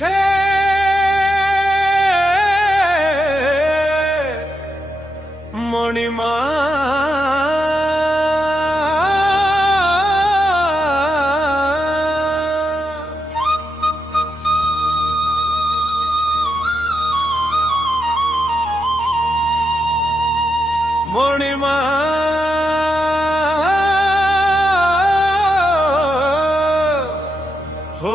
हे मणिमा मणिमा हो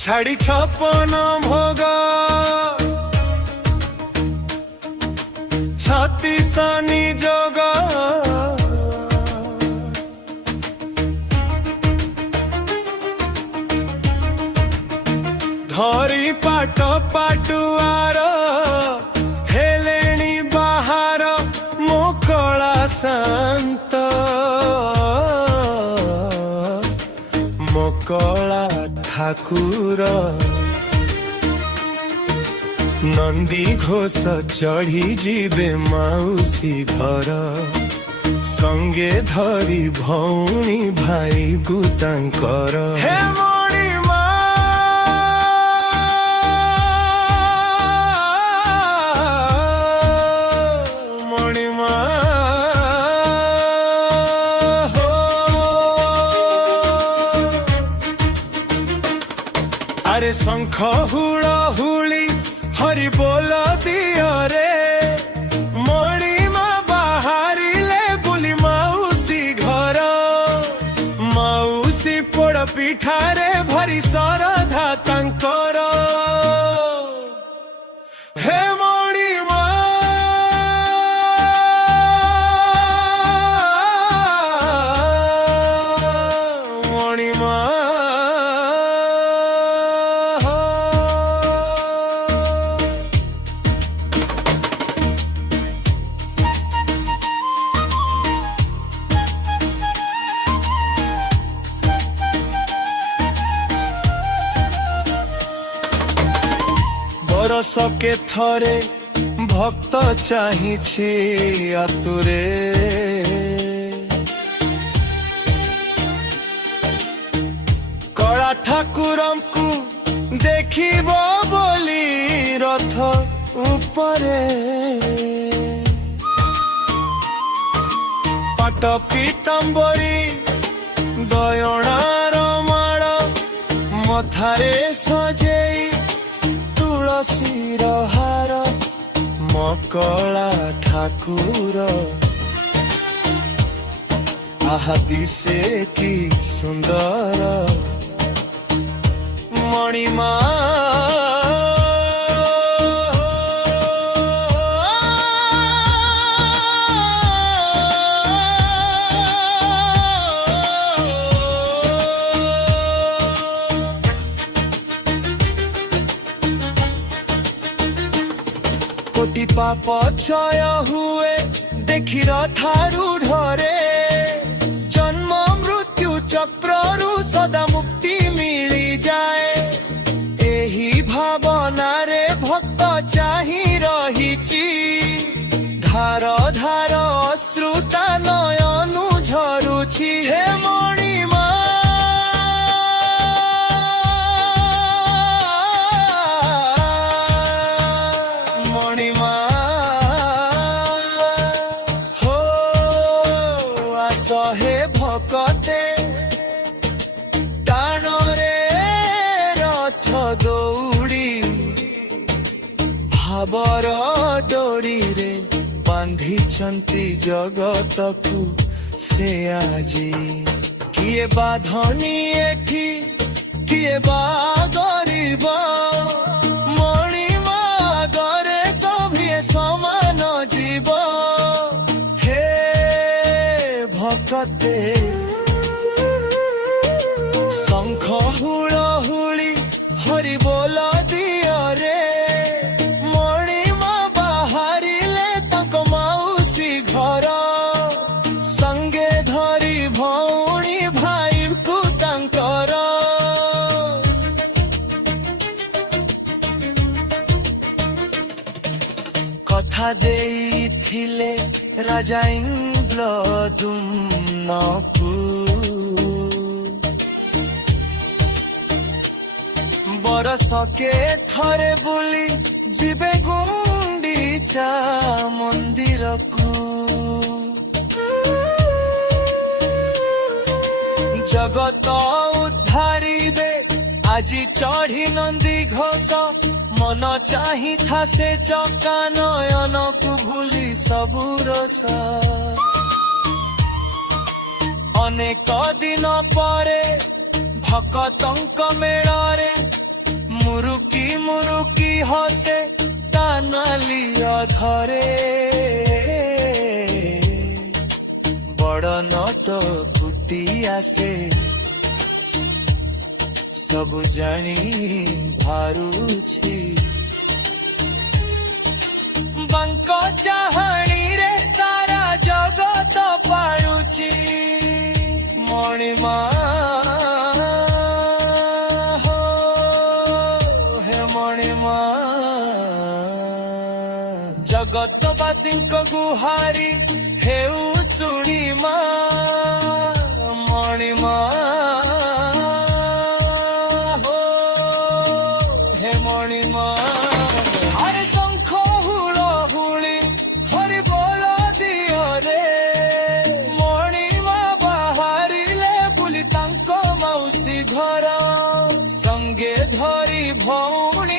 छाड़ी छपन भोग छत्तीस निजोग धरी पाट पाटुआर हेलेणी बाहार मोकला शांत मोकला ठाकुर नंदी घोष चढ़ी जीवे माउसी घर संगे धरी भौणी भाई बुतांकर हे मणिमा मणिमा हो अरे शंख हुड़ी हरि बोल दियो रे मणिमा बाहरिले बुली माउसी घर माउसी पोड़ पिठारे भरी सरधा तांकर हे मणिमा मणिमा बरस के थरे भक्त चाहिछे आतुरे कला ठाकुरम को देखिबो बोली रथ ऊपरे पाट पीतांबरी दयणार माळ मथारे सजेई तुलसीर हार मकला ठाकुर आहा दिसे की सुंदर मणिमा कोटि पाप क्षय हुए देखी रथारूढ़ जन्म मृत्यु चक्रु सदा मुक्ति मिली जाए एही भावना रे भक्त चाही रहिची धार धार अश्रुता नयनु झरुछि हे मणिमा मणिमा हो आसहे भकते टाणरे रथ दौड़ी भावर डोरी रे बांधिछंती जगत को से आजी किए बा धनी एठी किए बा गरीब मणिमा गरे सभिए समान जीव हे भकते शंख हुड़ी हरि बोल दियो रे मणिमा बाहरिले तक माउसी घर संगे धरी भौणी भाई को तांकर ରାଜାଇଙ୍ଗ୍ଲ ଦୁମ୍ନକୁ ବରଷକେ ଥରେ ବୁଲି ଯିବେ ଗୁଣ୍ଡିଚା ମନ୍ଦିରକୁ ଜଗତ ଉଦ୍ଧାରିବେ ଆଜି ଚଢି ନନ୍ଦୀ ଘୋଷ ମନ ଚାହିଁଥା ସେ ଚକା ନୟନକୁ ଭୁଲି ସବୁ ରସ ଅନେକ ଦିନ ପରେ ଭକତଙ୍କ ମେଳରେ ମୁରୁକି ମୁରୁକି ହସେ ତା ନାଲି ଅଧରେ ବଡ଼ ନଟ ଫୁଟି ଆସେ ସବୁ ଜାଣି ଭାରୁଛି ବାଙ୍କ ଚାହାଣୀରେ ସାରା ଜଗତ ପାଳୁଛି ମଣିମା ହୋ ହେ ମଣିମା ଜଗତବାସୀଙ୍କ ଗୁହାରି ହେଉ ଶୁଣିମା ମଣିମା ହୋ ହେ ମଣିମା ଆରେ ଶଙ୍ଖ ହୁଳ ହୁଳି ହରି ବୋଲ ଦିଅ ରେ ମଣିମା ବାହାରିଲେ ବୋଲି ତାଙ୍କ ମାଉସୀ ଘର ସଙ୍ଗେ ଧରି ଭଉଣୀ